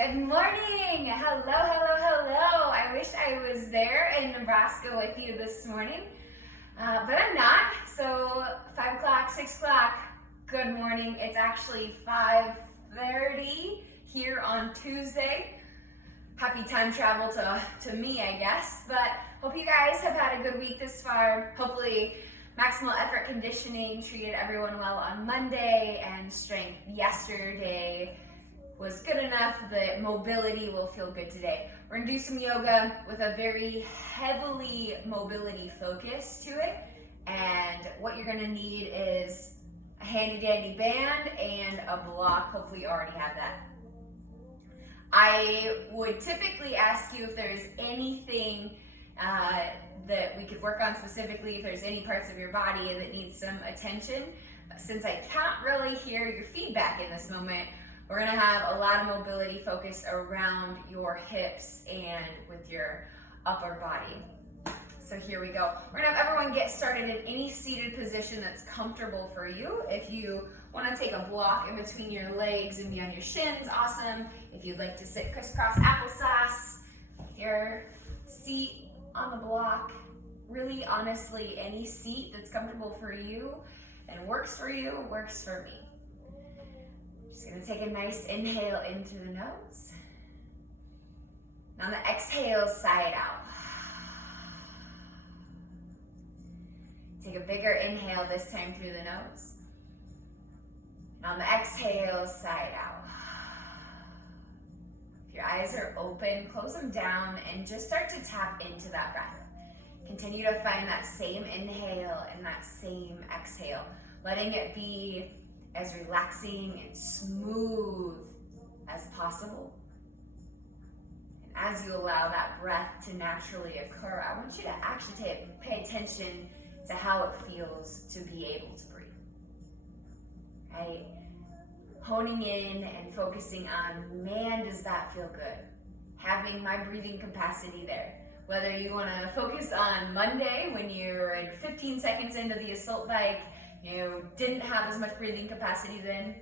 Good morning! Hello, hello, hello! I wish I was there in Nebraska with you this morning, but I'm not. So 5 o'clock, 6 o'clock, good morning. It's actually 5:30 here on Tuesday. Happy time travel to me, I guess. But hope you guys have had a good week this far. Hopefully maximal effort conditioning treated everyone well on Monday, and strength yesterday was good enough that mobility will feel good today. We're gonna do some yoga with a very heavily mobility focus to it. And what you're gonna need is a handy dandy band and a block. Hopefully you already have that. I would typically ask you if there's anything that we could work on specifically, if there's any parts of your body that need some attention. Since I can't really hear your feedback in this moment, we're gonna have a lot of mobility focus around your hips and with your upper body. So here we go. We're gonna have everyone get started in any seated position that's comfortable for you. If you wanna take a block in between your legs and be on your shins, awesome. If you'd like to sit crisscross applesauce, your seat on the block, really honestly, any seat that's comfortable for you and works for you, works for me. Just gonna take a nice inhale in through the nose. And on the exhale, sigh it out. Take a bigger inhale this time through the nose. And on the exhale, sigh it out. If your eyes are open, close them down and just start to tap into that breath. Continue to find that same inhale and that same exhale, letting it be as relaxing and smooth as possible. And as you allow that breath to naturally occur, I want you to actually pay attention to how it feels to be able to breathe. Right? Honing in and focusing on, man, does that feel good? Having my breathing capacity there. Whether you want to focus on Monday when you're 15 seconds into the assault bike, you didn't have as much breathing capacity then,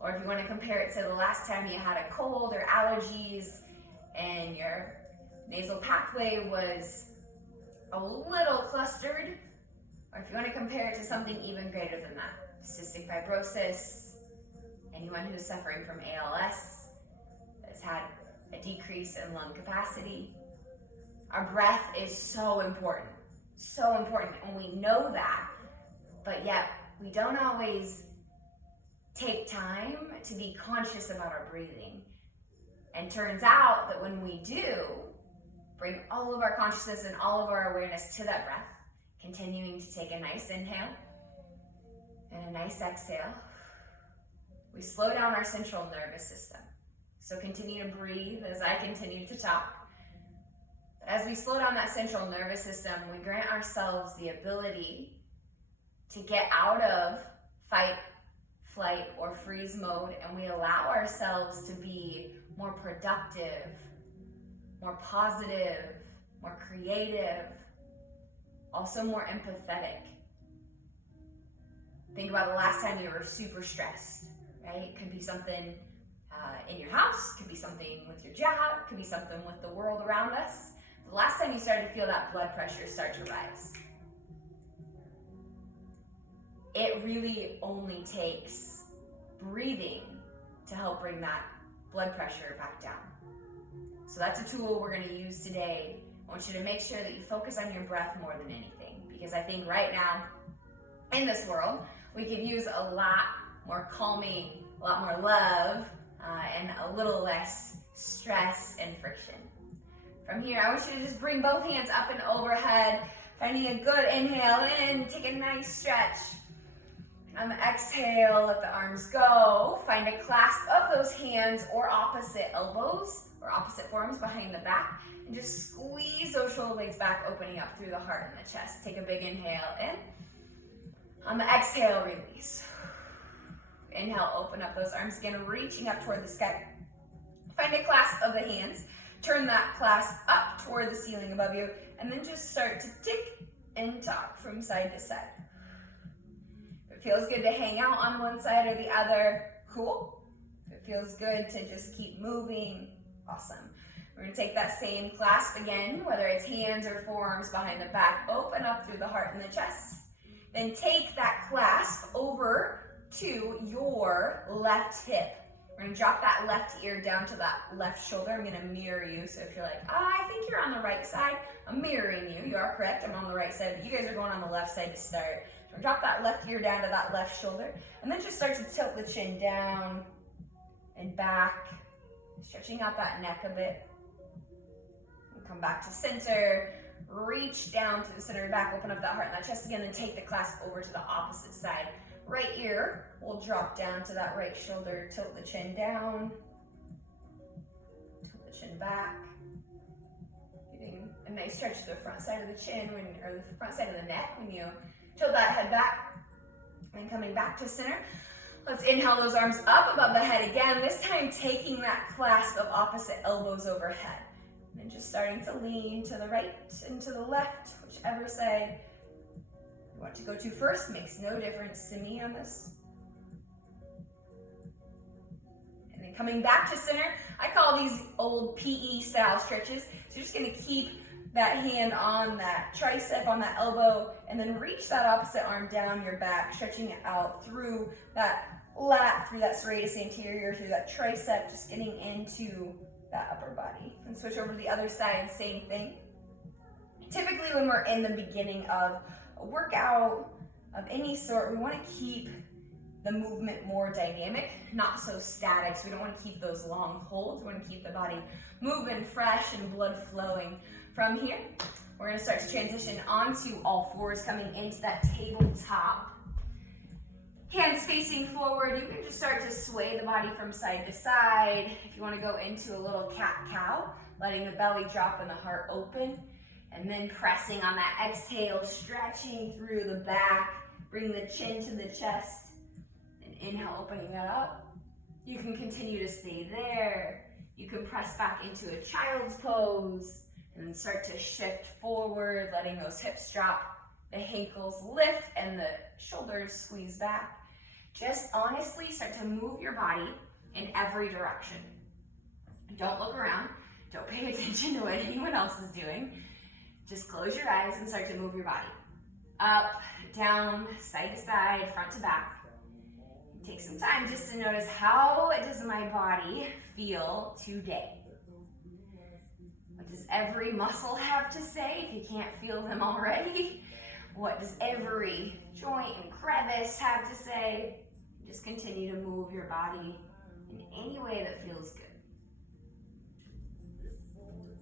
or if you want to compare it to the last time you had a cold or allergies and your nasal pathway was a little clustered, or if you want to compare it to something even greater than that, cystic fibrosis, anyone who's suffering from ALS has had a decrease in lung capacity. Our breath is so important, and we know that, but yet we don't always take time to be conscious about our breathing. And turns out that when we do, bring all of our consciousness and all of our awareness to that breath, continuing to take a nice inhale and a nice exhale, we slow down our central nervous system. So continue to breathe as I continue to talk. As we slow down that central nervous system, we grant ourselves the ability to get out of fight, flight, or freeze mode, and we allow ourselves to be more productive, more positive, more creative, also more empathetic. Think about the last time you were super stressed, right? It could be something in your house, could be something with your job, could be something with the world around us. The last time you started to feel that blood pressure start to rise. It really only takes breathing to help bring that blood pressure back down. So that's a tool we're going to use today. I want you to make sure that you focus on your breath more than anything, because I think right now in this world, we could use a lot more calming, a lot more love, and a little less stress and friction. From here, I want you to just bring both hands up and overhead, finding a good inhale in, take a nice stretch. On the exhale, let the arms go. Find a clasp of those hands or opposite elbows or opposite forearms behind the back. And just squeeze those shoulder blades back, opening up through the heart and the chest. Take a big inhale in. On the exhale, release. Inhale, open up those arms again, reaching up toward the sky. Find a clasp of the hands. Turn that clasp up toward the ceiling above you, and then just start to tick and tock from side to side. If it feels good to hang out on one side or the other, cool. If it feels good to just keep moving, Awesome. We're gonna take that same clasp again, whether it's hands or forearms behind the back, open up through the heart and the chest. Then take that clasp over to your left hip. We're gonna drop that left ear down to that left shoulder. I'm gonna mirror you, so if you're like, I think you're on the right side, I'm mirroring you. You are correct, I'm on the right side, but you guys are going on the left side to start. So drop that left ear down to that left shoulder, and then just start to tilt the chin down and back, stretching out that neck a bit. And come back to center, reach down to the center and back, open up that heart and that chest again, then take the clasp over to the opposite side. Right ear will drop down to that right shoulder, tilt the chin down, tilt the chin back. Getting a nice stretch to the front side of the chin, or the front side of the neck when you tilt that head back. And coming back to center, let's inhale those arms up above the head again, this time taking that clasp of opposite elbows overhead. And just starting to lean to the right and to the left, whichever side you want to go to first, makes no difference to me on this. And then coming back to center, I call these old PE style stretches. So you're just gonna keep that hand on that tricep, on that elbow, and then reach that opposite arm down your back, stretching it out through that lat, through that serratus anterior, through that tricep, just getting into that upper body. And switch over to the other side, same thing. Typically when we're in the beginning of a workout of any sort, we want to keep the movement more dynamic, not so static. So we don't want to keep those long holds. We want to keep the body moving, fresh, and blood flowing. From here, we're going to start to transition onto all fours, coming into that tabletop. Hands facing forward. You can just start to sway the body from side to side. If you want to go into a little cat-cow, letting the belly drop and the heart open. And then pressing on that exhale, stretching through the back. Bring the chin to the chest. And inhale, opening that up. You can continue to stay there. You can press back into a child's pose. And then start to shift forward, letting those hips drop. The ankles lift and the shoulders squeeze back. Just honestly start to move your body in every direction. Don't look around. Don't pay attention to what anyone else is doing. Just close your eyes and start to move your body. Up, down, side to side, front to back. Take some time just to notice, how does my body feel today? What does every muscle have to say if you can't feel them already? What does every joint and crevice have to say? Just continue to move your body in any way that feels good.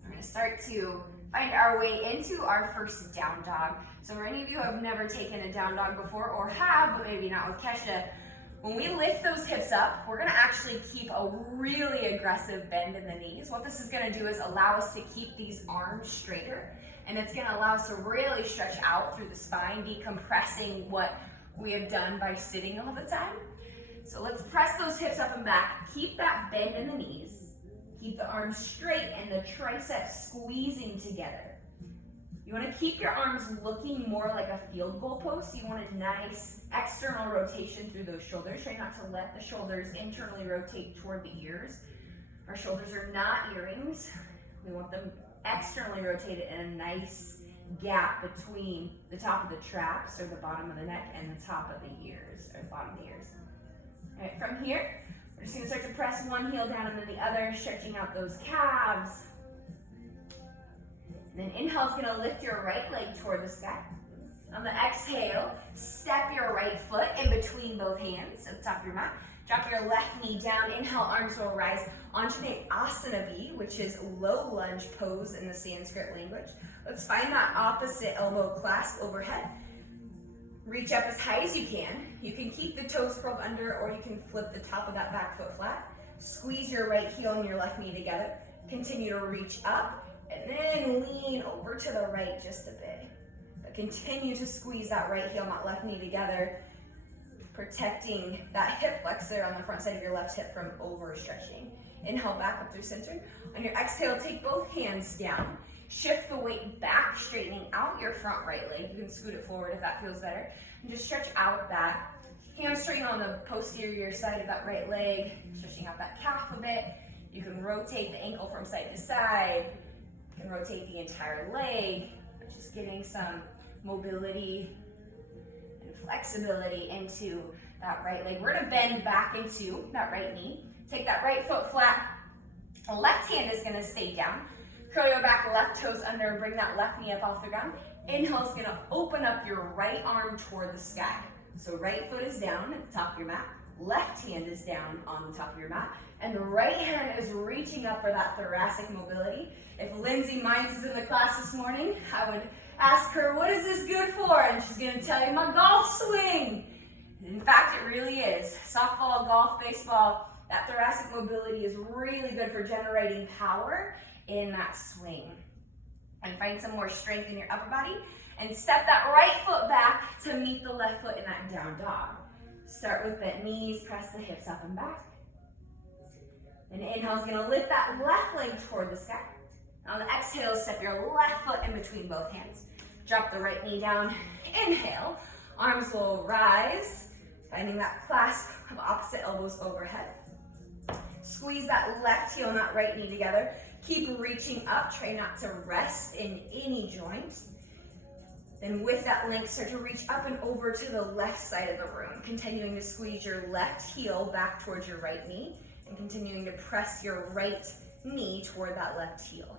We're going to start to find our way into our first down dog. So for any of you who have never taken a down dog before, or have, but maybe not with Kesha, when we lift those hips up, we're going to actually keep a really aggressive bend in the knees. What this is going to do is allow us to keep these arms straighter, and it's going to allow us to really stretch out through the spine, decompressing what we have done by sitting all the time. So let's press those hips up and back. Keep that bend in the knees. Keep the arms straight and the triceps squeezing together. You want to keep your arms looking more like a field goal post. You want a nice external rotation through those shoulders. Try not to let the shoulders internally rotate toward the ears. Our shoulders are not earrings. We want them externally rotated in a nice gap between the top of the traps, or the bottom of the neck, and the top of the ears, or the bottom of the ears. All right, from here, we're just going to start to press one heel down and then the other, stretching out those calves. And then inhale is going to lift your right leg toward the sky. On the exhale, step your right foot in between both hands at the top of your mat. Drop your left knee down. Inhale, arms will rise. Anjaneyasana, which is low lunge pose in the Sanskrit language. Let's find that opposite elbow clasp overhead. Reach up as high as you can. You can keep the toes curled under, or you can flip the top of that back foot flat. Squeeze your right heel and your left knee together. Continue to reach up, and then lean over to the right just a bit. But continue to squeeze that right heel and that left knee together, protecting that hip flexor on the front side of your left hip from overstretching. Inhale, back up through center. On your exhale, take both hands down. Shift the weight back, straightening out your front right leg. You can scoot it forward if that feels better. And just stretch out that hamstring on the posterior side of that right leg, stretching out that calf a bit. You can rotate the ankle from side to side. You can rotate the entire leg. Just getting some mobility and flexibility into that right leg. We're gonna bend back into that right knee. Take that right foot flat. The left hand is gonna stay down. Curl your back, left toes under, bring that left knee up off the ground. Inhale is gonna open up your right arm toward the sky. So right foot is down at the top of your mat. Left hand is down on the top of your mat. And the right hand is reaching up for that thoracic mobility. If Lindsay Mines is in the class this morning, I would ask her, what is this good for? And she's gonna tell you, my golf swing. In fact, it really is. Softball, golf, baseball, that thoracic mobility is really good for generating power in that swing. And find some more strength in your upper body. And step that right foot back to meet the left foot in that down dog. Start with bent knees, press the hips up and back. Then inhale is gonna lift that left leg toward the sky. On the exhale, step your left foot in between both hands. Drop the right knee down. Inhale, arms will rise, finding that clasp of opposite elbows overhead. Squeeze that left heel and that right knee together. Keep reaching up, try not to rest in any joint. Then with that length, start to reach up and over to the left side of the room, continuing to squeeze your left heel back towards your right knee and continuing to press your right knee toward that left heel.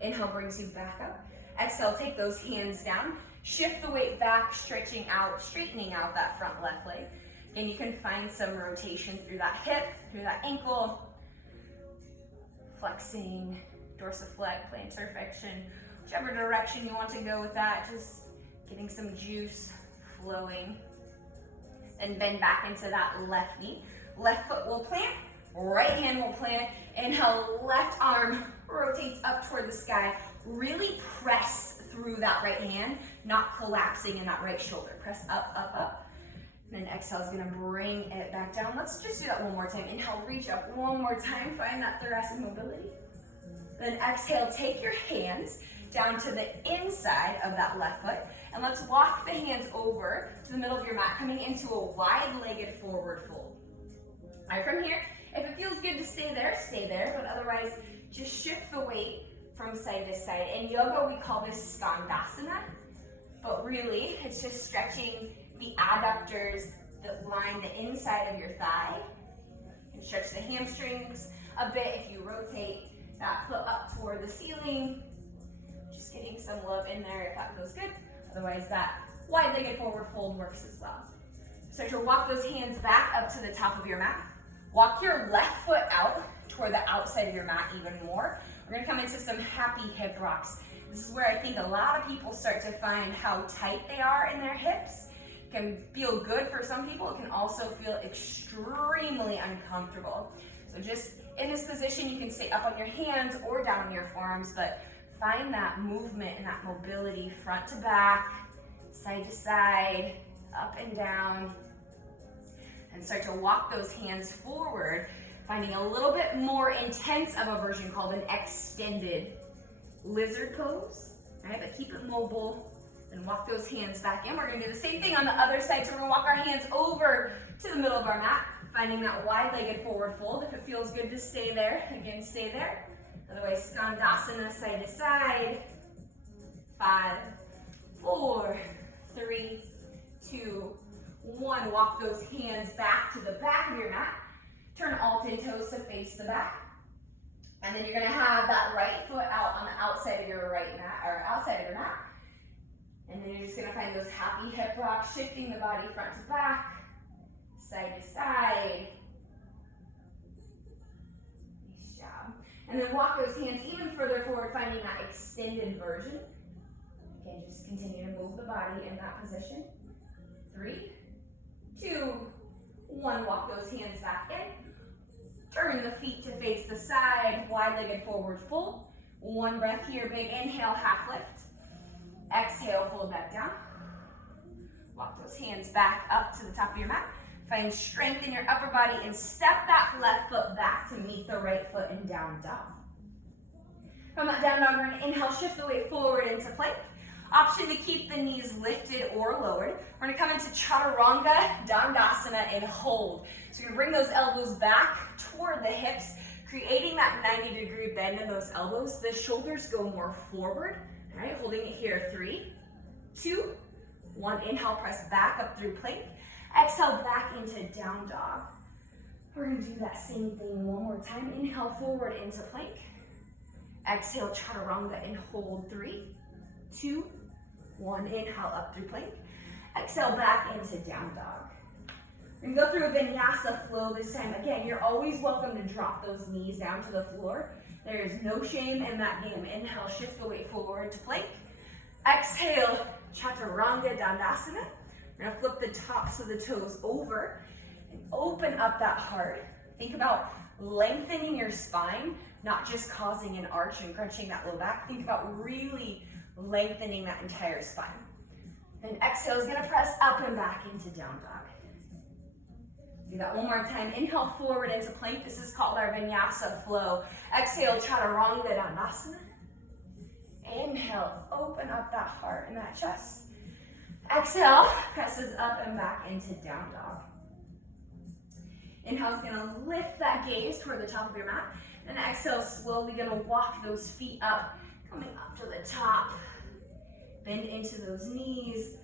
Inhale brings you back up. Exhale, take those hands down. Shift the weight back, stretching out, straightening out that front left leg. Then you can find some rotation through that hip, through that ankle. Flexing, dorsiflex, plantar flexion, whichever direction you want to go with that, just getting some juice flowing. Then bend back into that left knee. Left foot will plant, right hand will plant. Inhale, left arm rotates up toward the sky. Really press through that right hand, not collapsing in that right shoulder. Press up, up, up. And then exhale is gonna bring it back down. Let's just do that one more time. Inhale, reach up one more time. Find that thoracic mobility. Then exhale, take your hands down to the inside of that left foot. And let's walk the hands over to the middle of your mat, coming into a wide-legged forward fold. All right, from here, if it feels good to stay there, but otherwise, just shift the weight from side to side. In yoga, we call this skandasana, but really, it's just stretching the adductors that line the inside of your thigh. You can stretch the hamstrings a bit if you rotate that foot up toward the ceiling. Just getting some love in there if that feels good. Otherwise, that wide-legged forward fold works as well. Start to walk those hands back up to the top of your mat. Walk your left foot out toward the outside of your mat even more. We're gonna come into some happy hip rocks. This is where I think a lot of people start to find how tight they are in their hips. It can feel good for some people. It can also feel extremely uncomfortable. So just in this position, you can stay up on your hands or down on your forearms, but find that movement and that mobility front to back, side to side, up and down. And start to walk those hands forward, finding a little bit more intense of a version called an extended lizard pose. All right, but keep it mobile. Then walk those hands back in. We're gonna do the same thing on the other side. So we're gonna walk our hands over to the middle of our mat, finding that wide-legged forward fold. If it feels good to stay there, again, stay there. Otherwise, skandasana, side to side. 5, 4, 3, 2, 1. Walk those hands back to the back of your mat. Turn alt-in toes to face the back. And then you're gonna have that right foot out on the outside of your right mat, or outside of your mat. And then you're just gonna find those happy hip rocks, shifting the body front to back, side to side. Nice job. And then walk those hands even further forward, finding that extended version. Again, just continue to move the body in that position. 3, 2, 1. Walk those hands back in. Turn the feet to face the side, wide-legged forward fold. 1 breath here, big inhale, half lift. Exhale, fold back down. Walk those hands back up to the top of your mat. Find strength in your upper body and step that left foot back to meet the right foot in down dog. From that down dog, we're gonna inhale, shift the weight forward into plank. Option to keep the knees lifted or lowered. We're gonna come into chaturanga dandasana and hold. So you're gonna bring those elbows back toward the hips, creating that 90-degree bend in those elbows. The shoulders go more forward. All right, holding it here. 3, 2, 1. Inhale, press back up through plank. Exhale, back into down dog. We're gonna do that same thing one more time. Inhale, forward into plank. Exhale, chaturanga and hold. 3, 2, 1. Inhale, up through plank. Exhale, back into down dog. We're gonna go through a vinyasa flow this time. Again, you're always welcome to drop those knees down to the floor. There is no shame in that game. Inhale, shift the weight forward to plank. Exhale, chaturanga dandasana. We're gonna flip the tops of the toes over and open up that heart. Think about lengthening your spine, not just causing an arch and crunching that low back. Think about really lengthening that entire spine. Then exhale is gonna press up and back into down dog. Do that one more time. Inhale, forward into plank. This is called our vinyasa flow. Exhale, chaturanga dandasana. Inhale, open up that heart and that chest. Exhale, presses up and back into down dog. Inhale is gonna lift that gaze toward the top of your mat. And exhale, slowly gonna walk those feet up, coming up to the top. Bend into those knees.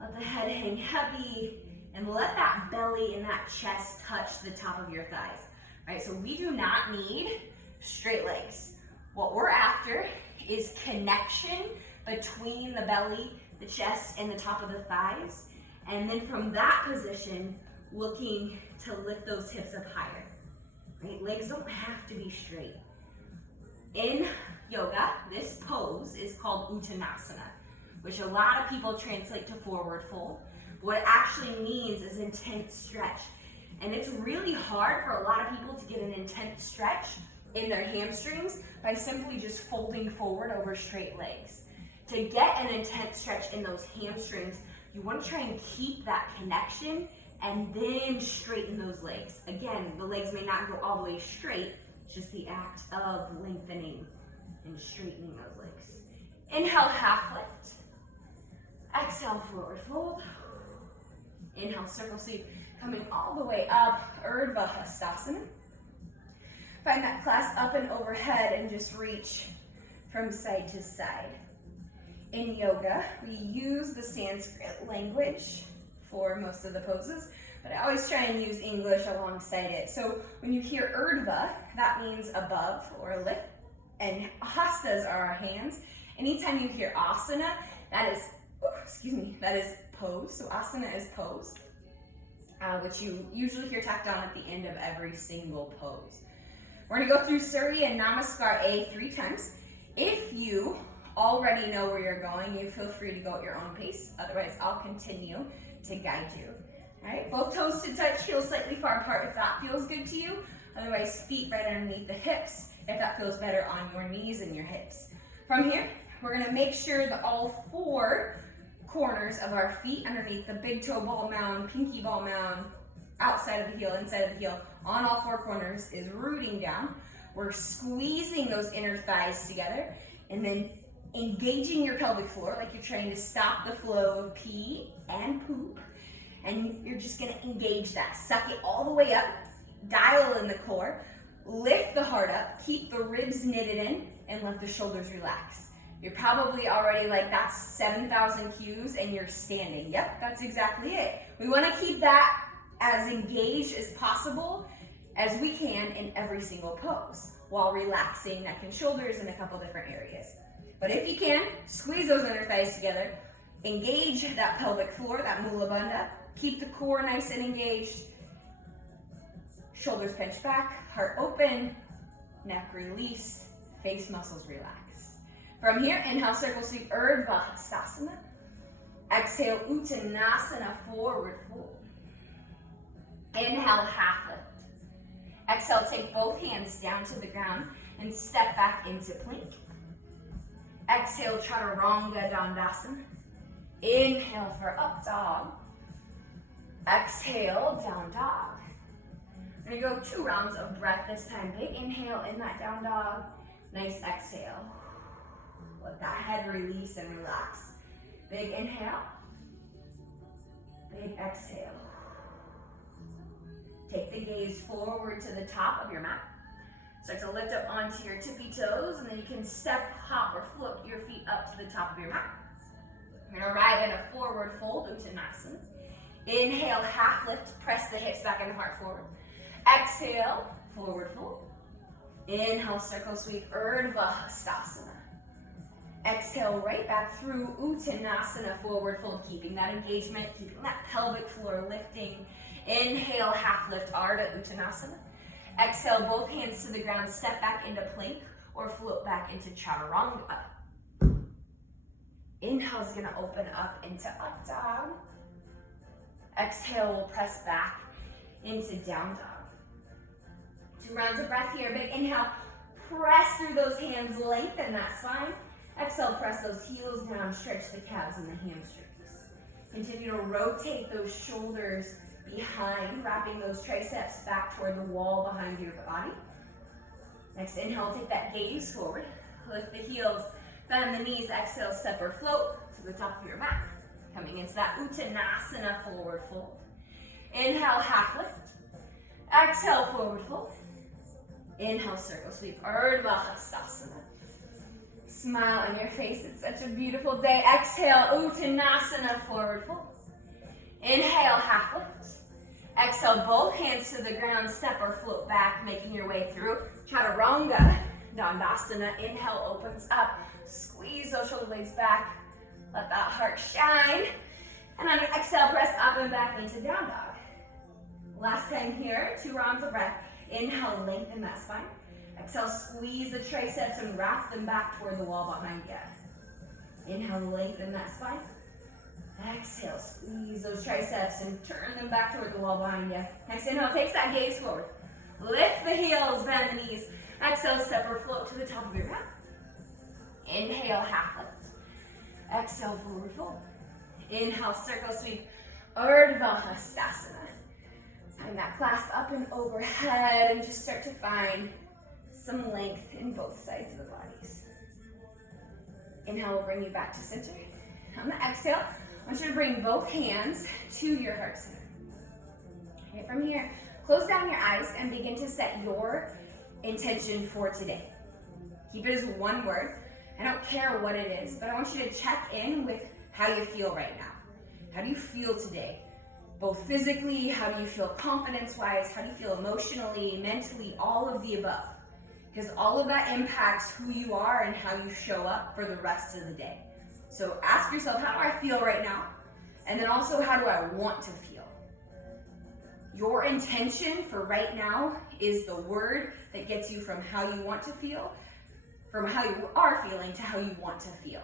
Let the head hang heavy. And let that belly and that chest touch the top of your thighs. All right, so we do not need straight legs. What we're after is connection between the belly, the chest, and the top of the thighs. And then from that position, looking to lift those hips up higher. Right? Legs don't have to be straight. In yoga, this pose is called uttanasana, which a lot of people translate to forward fold. What it actually means is intense stretch. And it's really hard for a lot of people to get an intense stretch in their hamstrings by simply just folding forward over straight legs. To get an intense stretch in those hamstrings, you want to try and keep that connection and then straighten those legs. Again, the legs may not go all the way straight, it's just the act of lengthening and straightening those legs. Inhale, half lift. Exhale, forward fold. Inhale, circle sweep, coming all the way up, Urdhva Hastasana. Find that clasp up and overhead and just reach from side to side. In yoga, we use the Sanskrit language for most of the poses, but I always try and use English alongside it. So when you hear Urdhva, that means above or lift, and hastas are our hands. Anytime you hear asana, that is pose. So asana is pose, which you usually hear tacked on at the end of every single pose. We're gonna go through Surya and Namaskar A 3 times. If you already know where you're going, you feel free to go at your own pace. Otherwise, I'll continue to guide you. All right, both toes to touch, heels slightly far apart if that feels good to you. Otherwise, feet right underneath the hips if that feels better on your knees and your hips. From here, we're gonna make sure that all 4 corners of our feet underneath the big toe ball mound, pinky ball mound, outside of the heel, inside of the heel, on all 4 corners is rooting down. We're squeezing those inner thighs together and then engaging your pelvic floor like you're trying to stop the flow of pee and poop. And you're just gonna engage that. Suck it all the way up, dial in the core, lift the heart up, keep the ribs knitted in, and let the shoulders relax. You're probably already like, that's 7,000 cues and you're standing. Yep, that's exactly it. We wanna keep that as engaged as possible as we can in every single pose while relaxing neck and shoulders in a couple different areas. But if you can, squeeze those inner thighs together, engage that pelvic floor, that mula bandha, keep the core nice and engaged, shoulders pinch back, heart open, neck released, face muscles relaxed. From here, inhale, circle sweep, Urdhva Hastasana. Exhale, Uttanasana, forward fold. Inhale, half lift. Exhale, take both hands down to the ground and step back into plank. Exhale, chaturanga dandasana. Inhale for up dog. Exhale, down dog. We're gonna go 2 rounds of breath this time. Big inhale in that down dog. Nice exhale. Let that head release and relax. Big inhale. Big exhale. Take the gaze forward to the top of your mat. Start to lift up onto your tippy toes, and then you can step, hop, or float your feet up to the top of your mat. You're gonna arrive in a forward fold, Uttanasana. Inhale, half lift, press the hips back and heart forward. Exhale, forward fold. Inhale, circle sweep, Urdhva Hastasana. Exhale, right back through Uttanasana, forward fold, keeping that engagement, keeping that pelvic floor lifting. Inhale, half lift, Ardha Uttanasana. Exhale, both hands to the ground, step back into plank or float back into chaturanga. Inhale is gonna open up into up dog. Exhale, we'll press back into down dog. 2 rounds of breath here. Big inhale, press through those hands, lengthen that spine. Exhale, press those heels down, stretch the calves and the hamstrings. Continue to rotate those shoulders behind, wrapping those triceps back toward the wall behind your body. Next inhale, take that gaze forward. Lift the heels, bend the knees. Exhale, step or float to the top of your mat. Coming into that Uttanasana, forward fold. Inhale, half lift. Exhale, forward fold. Inhale, circle sweep, Urdhva Hastasana. Smile on your face, it's such a beautiful day. Exhale, Uttanasana, forward fold. Inhale, half lift. Exhale, both hands to the ground, step or float back, making your way through Chaturanga, Dandasana. Inhale, opens up, squeeze those shoulder blades back. Let that heart shine. And on your exhale, press up and back into down dog. Last time here, 2 rounds of breath. Inhale, lengthen that spine. Exhale, squeeze the triceps and wrap them back toward the wall behind you. Inhale, lengthen that spine. Exhale, squeeze those triceps and turn them back toward the wall behind you. Next inhale, takes that gaze forward. Lift the heels, bend the knees. Exhale, step or float to the top of your mat. Inhale, half lift. Exhale, forward fold. Inhale, circle sweep, Urdhva Hastasana. Find that clasp up and overhead and just start to find some length in both sides of the bodies. Inhale will bring you back to center. On the exhale, I want you to bring both hands to your heart center. Okay, from here, close down your eyes and begin to set your intention for today. Keep it as one word. I don't care what it is, but I want you to check in with how you feel right now. How do you feel today? Both physically, how do you feel confidence-wise? How do you feel emotionally, mentally, all of the above? Because all of that impacts who you are and how you show up for the rest of the day. So ask yourself, how do I feel right now? And then also, how do I want to feel? Your intention for right now is the word that gets you from how you want to feel, from how you are feeling to how you want to feel.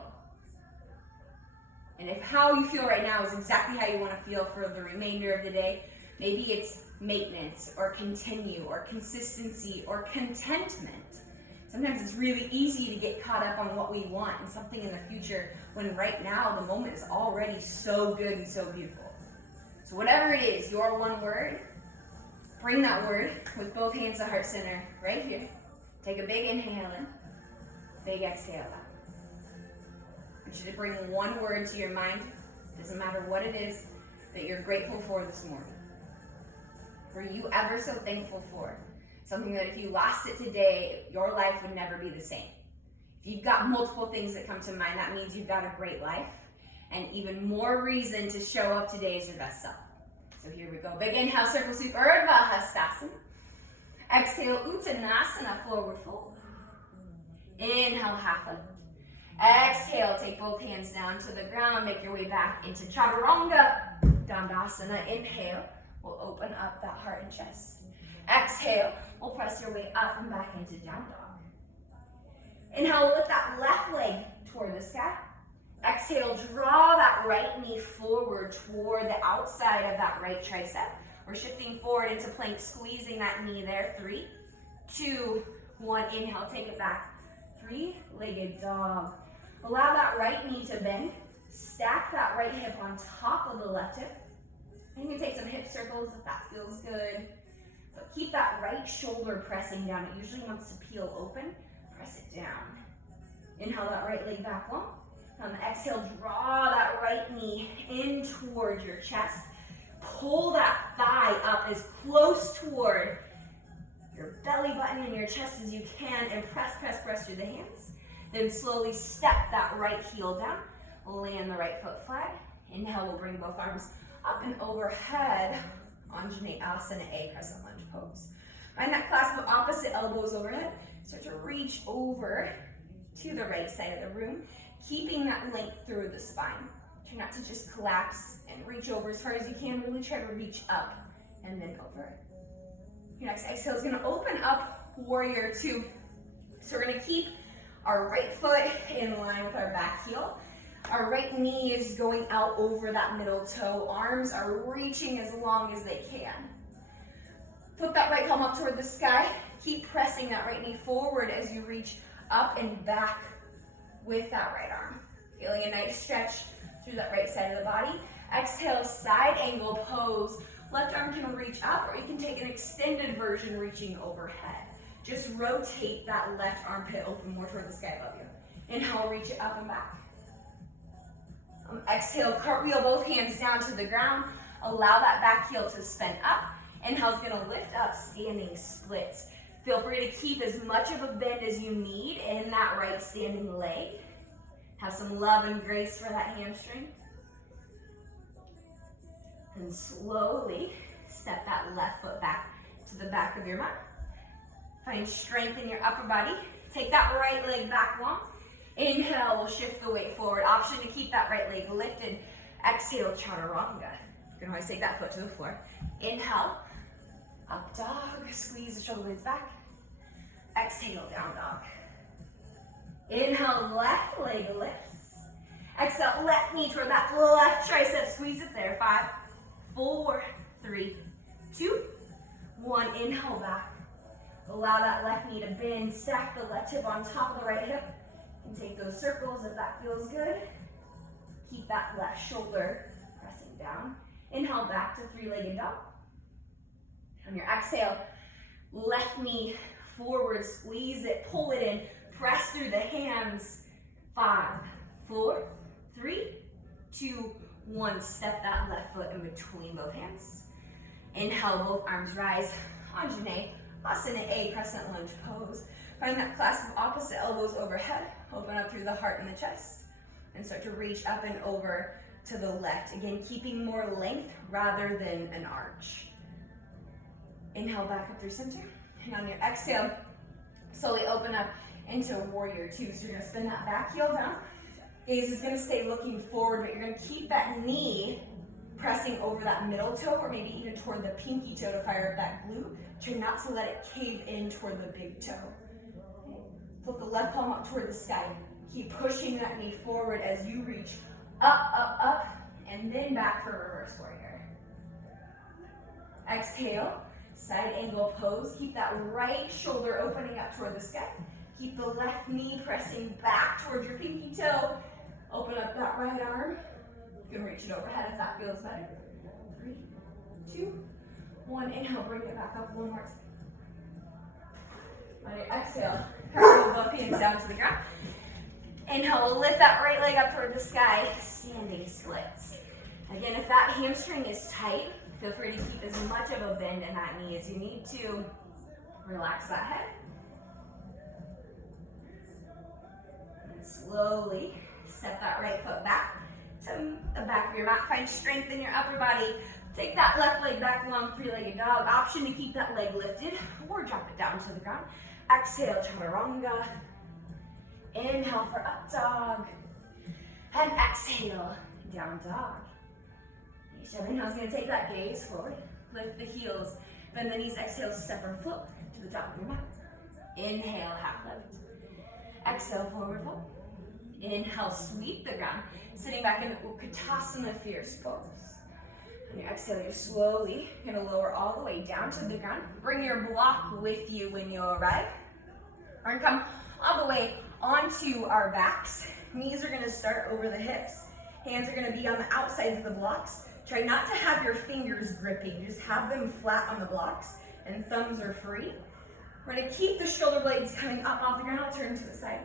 And if how you feel right now is exactly how you want to feel for the remainder of the day, maybe it's maintenance or continue or consistency or contentment. Sometimes it's really easy to get caught up on what we want and something in the future when right now the moment is already so good and so beautiful. So whatever it is, your one word, bring that word with both hands to heart center right here. Take a big inhale in, big exhale out. I want you to bring one word to your mind, doesn't matter what it is, that you're grateful for this morning. Were you ever so thankful for? Something that if you lost it today, your life would never be the same. If you've got multiple things that come to mind, that means you've got a great life and even more reason to show up today as your best self. So here we go. Big inhale, circle sweep, Urdhva Hastasana. Exhale, Uttanasana, forward fold. Inhale, half lift. Exhale, take both hands down to the ground, make your way back into Chaturanga, Dandasana. Inhale, we'll open up that heart and chest. Exhale, we'll press your way up and back into down dog. Inhale, lift that left leg toward the sky. Exhale, draw that right knee forward toward the outside of that right tricep. We're shifting forward into plank, squeezing that knee there. 3, 2, 1. Inhale, take it back. 3-legged dog. Allow that right knee to bend. Stack that right hip on top of the left hip. You can take some hip circles if that feels good. But keep that right shoulder pressing down. It usually wants to peel open. Press it down. Inhale that right leg back long. On the exhale, draw that right knee in toward your chest. Pull that thigh up as close toward your belly button and your chest as you can, and press, press, press through the hands. Then slowly step that right heel down. Land the right foot flat. Inhale, we'll bring both arms up and overhead. Anjaneyasana, A, crescent lunge pose. Find that clasp of opposite elbows overhead. Start to reach over to the right side of the room, keeping that length through the spine. Try not to just collapse and reach over as far as you can. Really try to reach up and then over. Your next exhale is going to open up warrior two. So we're going to keep our right foot in line with our back heel. Our right knee is going out over that middle toe. Arms are reaching as long as they can. Flip that right palm up toward the sky. Keep pressing that right knee forward as you reach up and back with that right arm. Feeling a nice stretch through that right side of the body. Exhale, side angle pose. Left arm can reach up, or you can take an extended version reaching overhead. Just rotate that left armpit open more toward the sky above you. Inhale, reach it up and back. Exhale, cartwheel both hands down to the ground. Allow that back heel to spin up. Inhale's gonna lift up, standing splits. Feel free to keep as much of a bend as you need in that right standing leg. Have some love and grace for that hamstring. And slowly step that left foot back to the back of your mat. Find strength in your upper body. Take that right leg back long. Inhale, we'll shift the weight forward. Option to keep that right leg lifted. Exhale, chaturanga. You can always take that foot to the floor. Inhale, up dog. Squeeze the shoulder blades back. Exhale, down dog. Inhale, left leg lifts. Exhale, left knee toward that left tricep. Squeeze it there. 5, 4, 3, 2, 1. Inhale back. Allow that left knee to bend. Stack the left hip on top of the right hip. And take those circles if that feels good. Keep that left shoulder pressing down. Inhale back to three-legged dog. On your exhale, left knee forward, squeeze it, pull it in, press through the hands. 5, 4, 3, 2, 1. Step that left foot in between both hands. Inhale, both arms rise. Anjaneyasana, A, crescent lunge pose. Find that clasp of opposite elbows overhead. Open up through the heart and the chest. And start to reach up and over to the left. Again, keeping more length rather than an arch. Inhale back up through center. And on your exhale, slowly open up into warrior two. So you're going to spin that back heel down. Gaze is going to stay looking forward, but you're going to keep that knee pressing over that middle toe, or maybe even toward the pinky toe to fire up that glute. Try not to let it cave in toward the big toe. Flip the left palm up toward the sky. Keep pushing that knee forward as you reach up, up, up, and then back for reverse warrior. Exhale, side angle pose. Keep that right shoulder opening up toward the sky. Keep the left knee pressing back toward your pinky toe. Open up that right arm. You can reach it overhead if that feels better. 3, 2, 1. Inhale, bring it back up one more time. On your exhale, cartwheel both hands down to the ground. Inhale, we'll lift that right leg up toward the sky, standing splits. Again, if that hamstring is tight, feel free to keep as much of a bend in that knee as you need to. Relax that head. And slowly step that right foot back to the back of your mat. Find strength in your upper body. Take that left leg back long, three-legged dog. Option to keep that leg lifted or drop it down to the ground. Exhale, chaturanga. Inhale for up dog. And exhale, down dog. Each inhale is going to take that gaze forward. Lift the heels. Bend the knees. Exhale, step or flip to the top of your mat. Inhale, half lift. Exhale, forward fold. Inhale, sweep the ground. Sitting back in Utkatasana, fierce pose. On your exhale, you're slowly going to lower all the way down to the ground. Bring your block with you when you arrive. We're going to come all the way onto our backs. Knees are going to start over the hips. Hands are going to be on the outsides of the blocks. Try not to have your fingers gripping. Just have them flat on the blocks, and thumbs are free. We're going to keep the shoulder blades coming up off the ground. I'll turn to the side.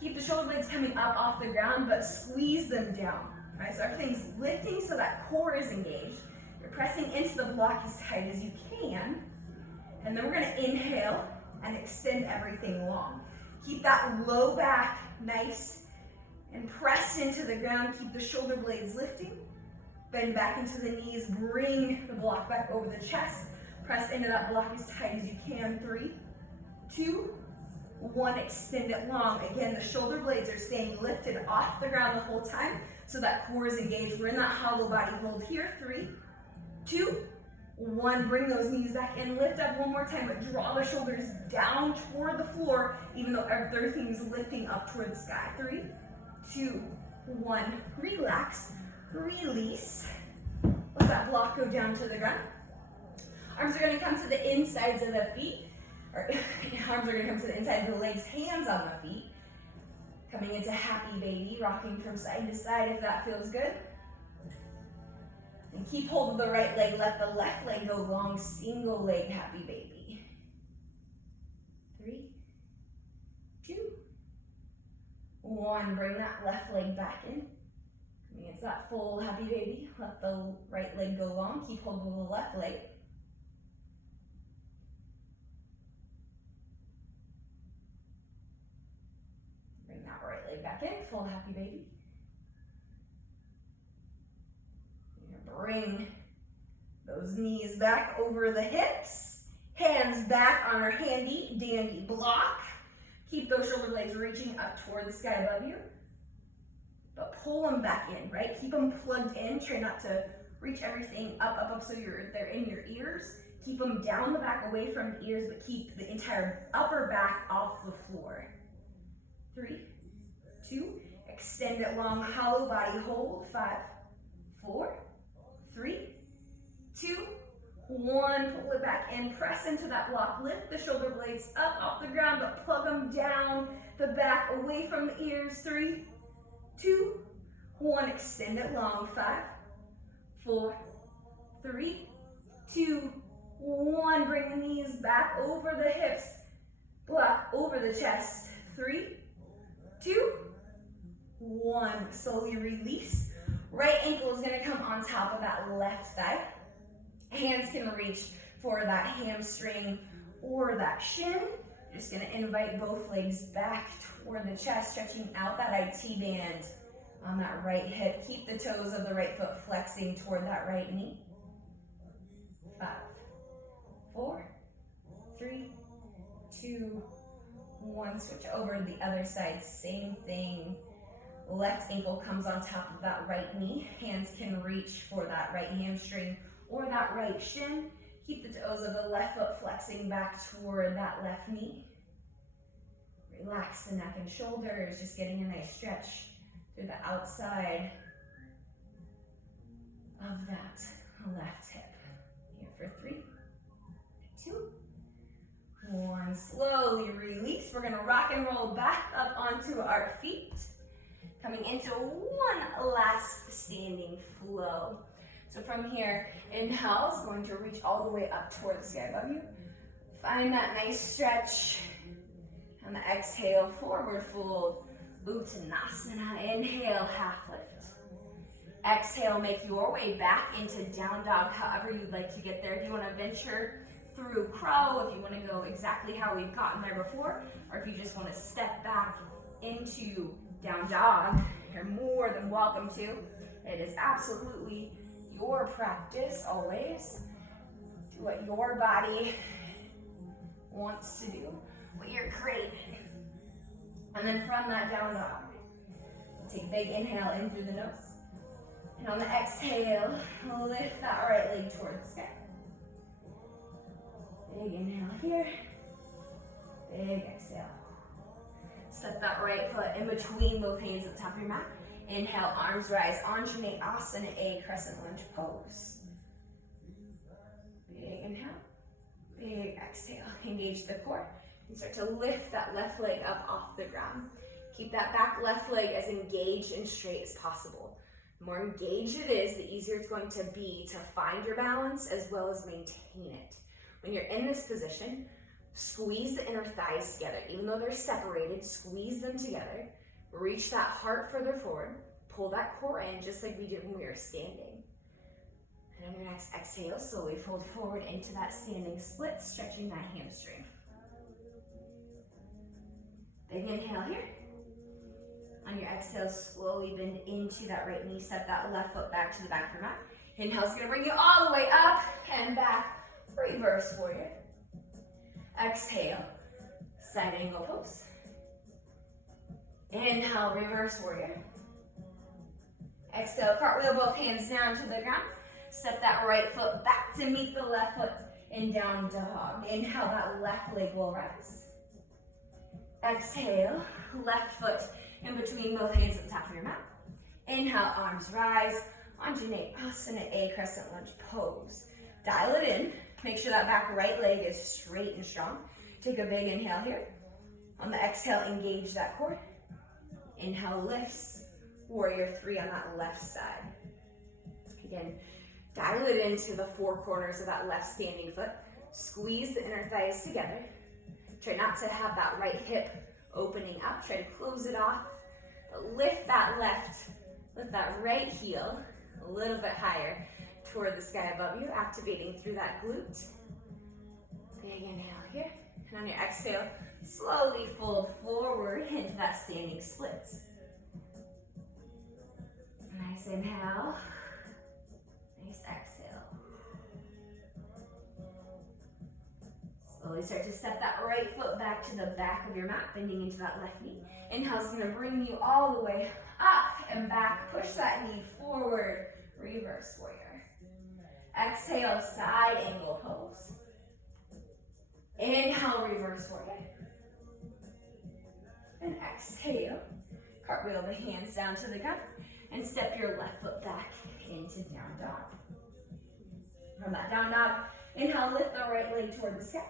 Keep the shoulder blades coming up off the ground, but squeeze them down. All right, so everything's lifting so that core is engaged. You're pressing into the block as tight as you can. And then we're gonna inhale and extend everything long. Keep that low back nice and press into the ground. Keep the shoulder blades lifting. Bend back into the knees. Bring the block back over the chest. Press into that block as tight as you can. 3, 2, 1. Extend it long. Again, the shoulder blades are staying lifted off the ground the whole time, so that core is engaged. We're in that hollow body hold here. 3, 2, 1. Bring those knees back in. Lift up one more time, but draw the shoulders down toward the floor, even though everything is lifting up toward the sky. 3, 2, 1. Relax. Release. Let that block go down to the ground. Arms are going to come to the insides of the feet. Or arms are going to come to the inside of the legs, hands on the feet. Coming into happy baby, rocking from side to side if that feels good. And keep hold of the right leg, let the left leg go long, single leg happy baby. 3, 2, 1. Bring that left leg back in. It's that full happy baby. Let the right leg go long. Keep hold of the left leg. Bring that right leg back in. Full happy baby. Bring those knees back over the hips. Hands back on our handy dandy block. Keep those shoulder blades reaching up toward the sky above you. But pull them back in, right? Keep them plugged in. Try not to reach everything up, so they're in your ears. Keep them down the back, away from the ears, but keep the entire upper back off the floor. 3, 2, extend it long, hollow body hold. 5, 4, 3, 2, 1. Pull it back in, press into that block. Lift the shoulder blades up off the ground, but plug them down the back, away from the ears. 3, 2, 1. Extend it long. 5, 4, 3, 2, 1. Bring the knees back over the hips. Block over the chest. 3, 2, 1. Slowly release. Right ankle is going to come on top of that left thigh. Hands can reach for that hamstring or that shin. Just going to invite both legs back toward the chest, stretching out that IT band on that right hip. Keep the toes of the right foot flexing toward that right knee. 5, 4, 3, 2, 1. Switch over to the other side. Same thing. Left ankle comes on top of that right knee. Hands can reach for that right hamstring or that right shin. Keep the toes of the left foot flexing back toward that left knee. Relax the neck and shoulders, just getting a nice stretch through the outside of that left hip. Here for 3, 2, 1. Slowly release. We're going to rock and roll back up onto our feet. Coming into one last standing flow. So from here, inhale is going to reach all the way up toward the sky above you. Find that nice stretch. On the exhale, forward fold, Uttanasana. Inhale, half lift. Exhale, make your way back into down dog, however you'd like to get there. If you want to venture through crow, if you want to go exactly how we've gotten there before, or if you just want to step back into down dog, you're more than welcome to. It is absolutely your practice always. Do what your body wants to do, what you're craving. And then from that down dog, take a big inhale in through the nose. And on the exhale, lift that right leg towards the sky. Big inhale here. Big exhale. Set that right foot in between both hands at the top of your mat. Inhale, arms rise, Anjaneyasana, a crescent lunge pose. Big inhale, big exhale. Engage the core. And start to lift that left leg up off the ground. Keep that back left leg as engaged and straight as possible. The more engaged it is, the easier it's going to be to find your balance as well as maintain it. When you're in this position, squeeze the inner thighs together. Even though they're separated, squeeze them together. Reach that heart further forward. Pull that core in just like we did when we were standing. And on your next exhale, slowly fold forward into that standing split, stretching that hamstring. Big inhale here. On your exhale, slowly bend into that right knee. Step that left foot back to the back of your mat. Inhale's gonna bring you all the way up and back. Reverse warrior. Exhale, side angle pose. Inhale, reverse warrior. Exhale, cartwheel both hands down to the ground. Step that right foot back to meet the left foot and down dog. Inhale, that left leg will rise. Exhale, left foot in between both hands at the top of your mat. Inhale, arms rise. Anjaneyasana, A crescent lunge pose. Dial it in. Make sure that back right leg is straight and strong. Take a big inhale here. On the exhale, engage that core. Inhale, lifts. Warrior 3 on that left side. Again, dial it into the four corners of that left standing foot. Squeeze the inner thighs together. Try not to have that right hip opening up. Try to close it off. But lift that right heel a little bit higher toward the sky above you, activating through that glute. Big inhale here. And on your exhale, slowly fold forward into that standing splits. Nice inhale. Nice exhale. Slowly start to step that right foot back to the back of your mat, bending into that left knee. Inhale's gonna bring you all the way up and back. Push that knee forward. Reverse warrior. Exhale, side angle pose. Inhale, reverse warrior. And exhale, cartwheel the hands down to the ground and step your left foot back into down dog. From that down dog, inhale, lift the right leg toward the sky.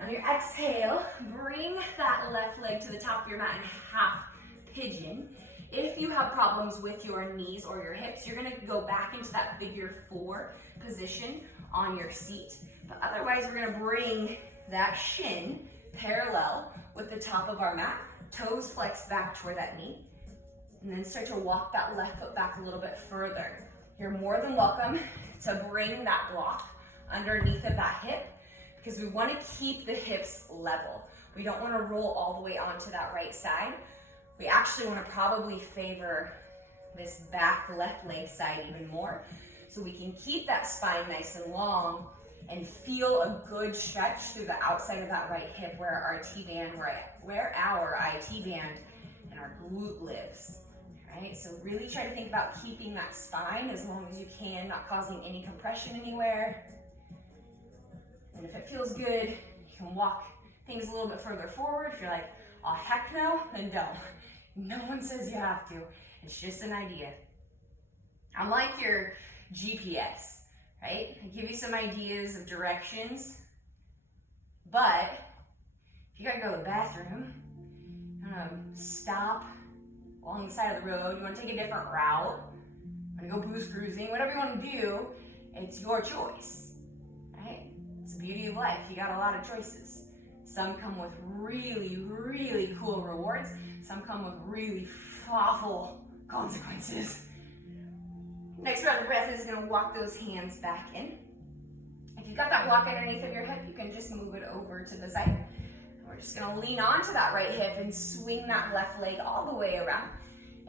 On your exhale, bring that left leg to the top of your mat in half pigeon. If you have problems with your knees or your hips, you're gonna go back into that figure 4 position on your seat. But otherwise, we're gonna bring that shin parallel with the top of our mat, toes flex back toward that knee, and then start to walk that left foot back a little bit further. You're more than welcome to bring that block underneath of that hip because we want to keep the hips level. We don't want to roll all the way onto that right side. We actually want to probably favor this back left leg side even more so we can keep that spine nice and long and feel a good stretch through the outside of that right hip where our T-band, where our IT band and our glute lives. Right? So really try to think about keeping that spine as long as you can, not causing any compression anywhere. And if it feels good, you can walk things a little bit further forward. If you're like, oh heck no, then don't. No one says you have to. It's just an idea. I'm like your GPS, right? I give you some ideas of directions, but if you gotta go to the bathroom, stop along the side of the road, you want to take a different route, you want to go boost cruising, whatever you want to do, it's your choice, right? It's the beauty of life. You got a lot of choices. Some come with really, really cool rewards. Some come with really awful consequences. Next round of breath is going to walk those hands back in. If you've got that block underneath of your hip, you can just move it over to the side. We're just gonna lean onto that right hip and swing that left leg all the way around.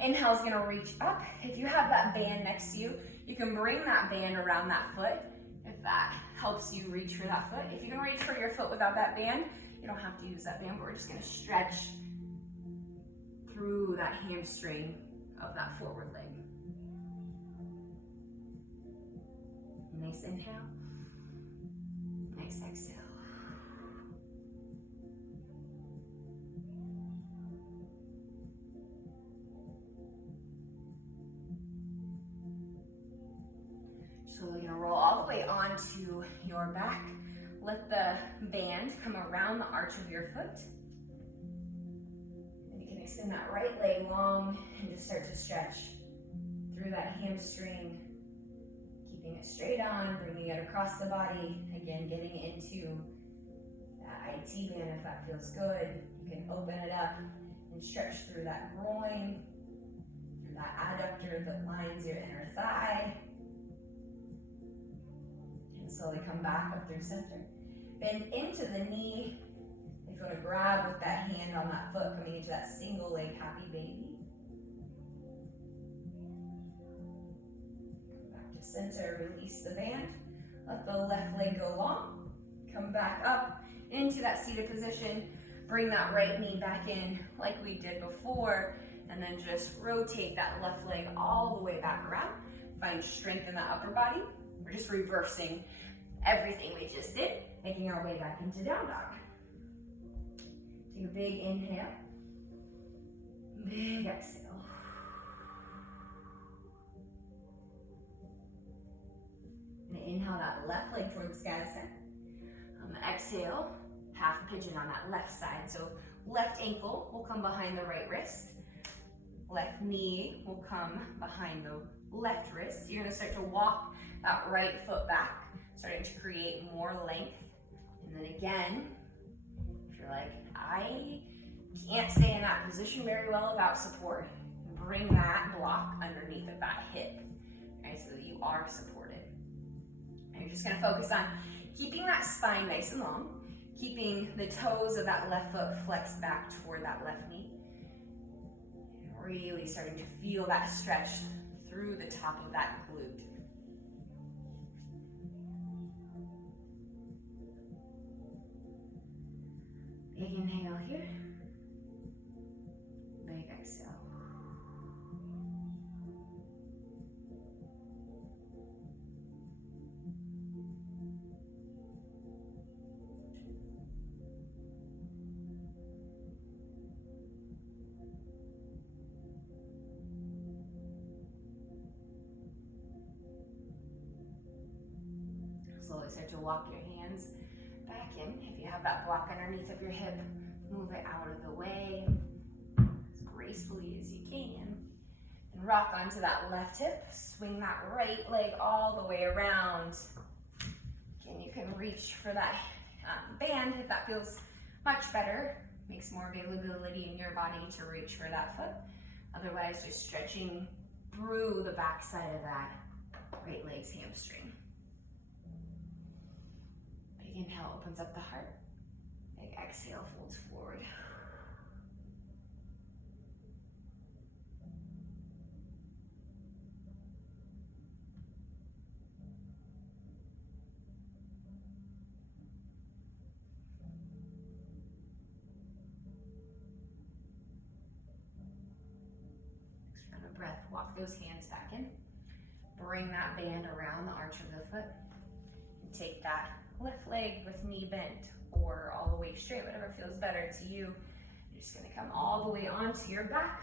Inhale's gonna reach up. If you have that band next to you, you can bring that band around that foot if that helps you reach for that foot. If you can reach for your foot without that band, you don't have to use that band, but we're just gonna stretch through that hamstring of that forward leg. Nice inhale, nice exhale. So we're gonna roll all the way onto your back. Let the band come around the arch of your foot. And you can extend that right leg long and just start to stretch through that hamstring, keeping it straight on, bringing it across the body. Again, getting into that IT band if that feels good. You can open it up and stretch through that groin, through that adductor that lines your inner thigh. And slowly come back up through center. Bend into the knee. If you want to grab with that hand on that foot, coming into that single leg happy baby. Come back to center, release the band. Let the left leg go long. Come back up into that seated position. Bring that right knee back in like we did before. And then just rotate that left leg all the way back around. Find strength in that upper body. We're just reversing everything we just did, making our way back into down dog. Take a big inhale. Big exhale. And inhale that left leg toward the sky descent. On the exhale, half pigeon on that left side. So left ankle will come behind the right wrist. Left knee will come behind the left wrist. You're gonna start to walk that right foot back, starting to create more length. And then again, if you're like, I can't stay in that position very well without support, bring that block underneath of that hip, okay, so that you are supported. And you're just gonna focus on keeping that spine nice and long, keeping the toes of that left foot flexed back toward that left knee. And really starting to feel that stretch through the top of that glute. Big inhale here. Big exhale. Slowly start to walk your hands back in. If you have that block underneath of your hip, move it out of the way as gracefully as you can. And rock onto that left hip. Swing that right leg all the way around. Again, you can reach for that band if that feels much better. Makes more availability in your body to reach for that foot. Otherwise, just stretching through the back side of that right leg's hamstring. Big inhale opens up the heart. Big exhale folds forward. Next round of breath, walk those hands back in. Bring that band around the arch of the foot. And take that left leg with knee bent or all the way straight, whatever feels better to you. You're just gonna come all the way onto your back.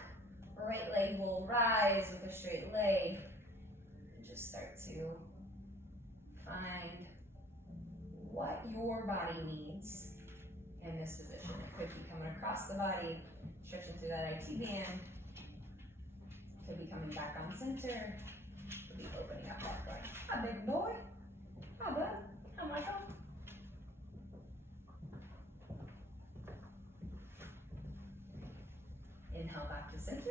Right leg will rise with a straight leg. And just start to find what your body needs in this position. It could be coming across the body, stretching through that IT band. It could be coming back on center. It could be opening up that way. Hi, big boy. Hi, bud. Hi, Michael. Inhale back to center.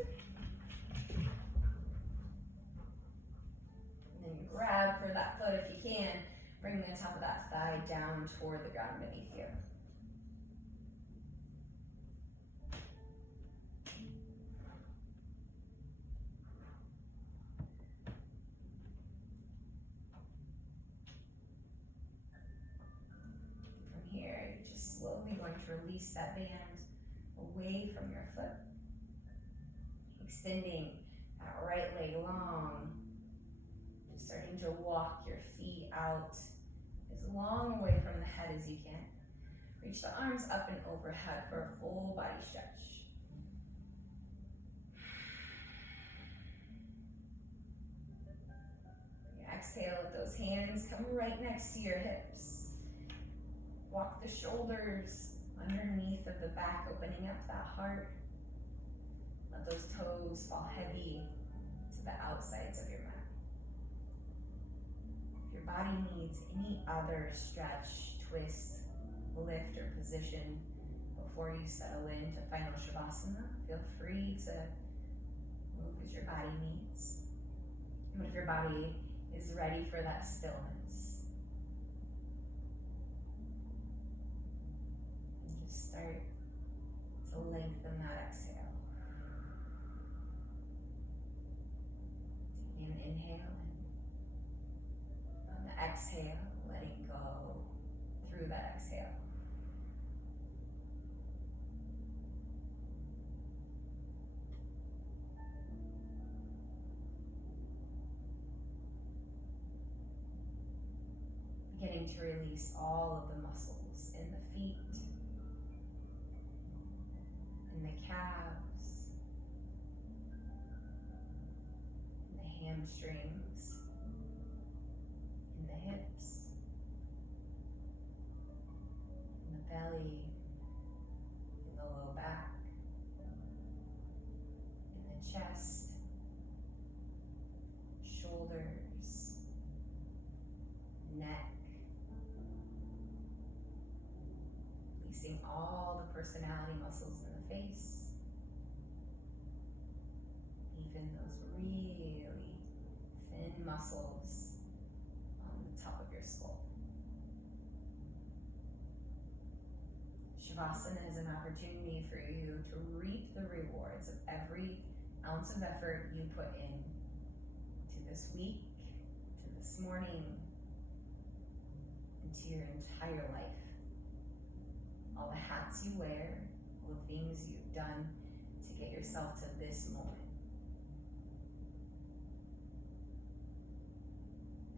And then grab for that foot if you can. Bring the top of that thigh down toward the ground beneath you. From here, you're just slowly going to release that band away from your foot. Extending that right leg long. Just starting to walk your feet out as long away from the head as you can. Reach the arms up and overhead for a full body stretch. Exhale, let those hands come right next to your hips. Walk the shoulders underneath of the back, opening up that heart. Let those toes fall heavy to the outsides of your mat. If your body needs any other stretch, twist, lift, or position before you settle into final Shavasana, feel free to move as your body needs. Even if your body is ready for that stillness, start to lengthen that exhale. Taking an inhale and on the exhale, letting go through that exhale. Beginning to release all of the muscles in the feet, in the calves, in the hamstrings, in the hips, in the belly, in the low back, in the chest, shoulders, neck. Releasing all the personality muscles in the face, even those really thin muscles on the top of your skull. Shavasana is an opportunity for you to reap the rewards of every ounce of effort you put in to this week, to this morning, and to your entire life. All the hats you wear, all the things you've done to get yourself to this moment.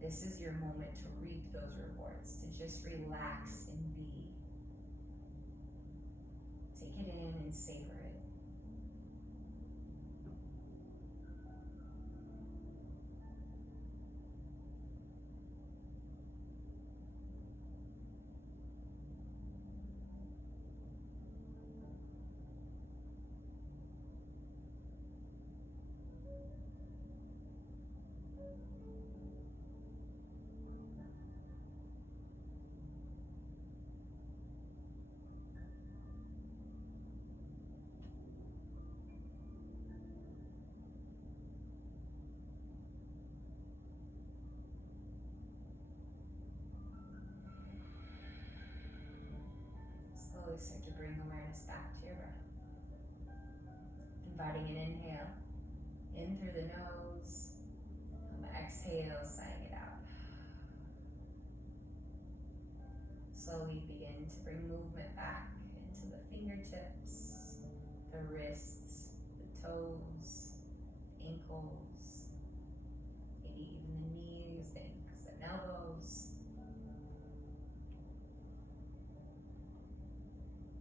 This is your moment to reap those rewards, to just relax and be. Take it in and savor it. Slowly start to bring awareness back to your breath. Inviting an inhale in through the nose. On the exhale, sighing it out. Slowly begin to bring movement back into the fingertips, the wrists, the toes, ankles, maybe even the knees, the ankles and elbows.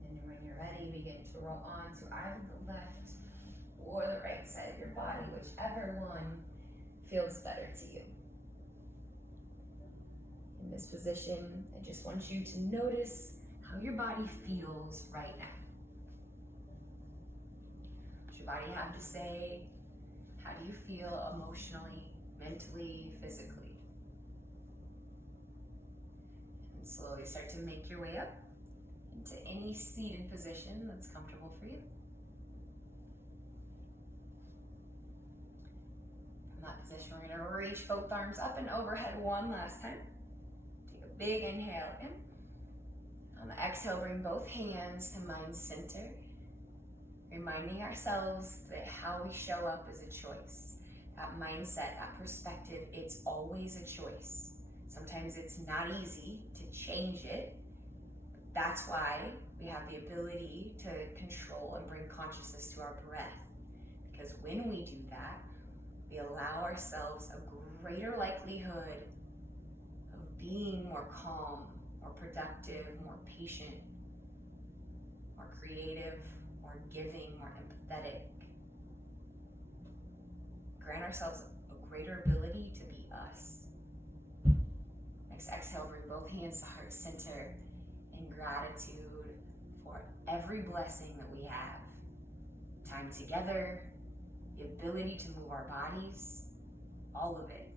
And when you're ready, begin to roll on to either the left or the right side of your body, whichever one feels better to you. In this position, I just want you to notice how your body feels right now. What your body have to say? How do you feel emotionally, mentally, physically? And slowly start to make your way up into any seated position that's comfortable for you. From that position, we're going to reach both arms up and overhead one last time. Take a big inhale in. On the exhale, bring both hands to mind center, reminding ourselves that how we show up is a choice. That mindset, that perspective, it's always a choice. Sometimes it's not easy to change it. That's why we have the ability to control and bring consciousness to our breath. Because when we do that, we allow ourselves a greater likelihood of being more calm, more productive, more patient, more creative, more giving, more empathetic. Grant ourselves a greater ability to be us. Next exhale, bring both hands to heart center in gratitude for every blessing that we have. Time together, the ability to move our bodies, all of it.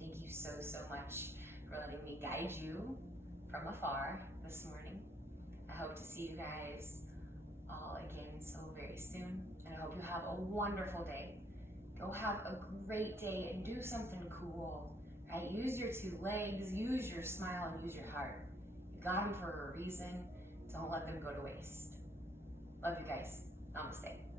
Thank you so, so much for letting me guide you from afar this morning. I hope to see you guys all again so very soon. And I hope you have a wonderful day. Go have a great day and do something cool, right? Use your two legs, use your smile, and use your heart. You got them for a reason, Don't let them go to waste. Love you guys. Namaste.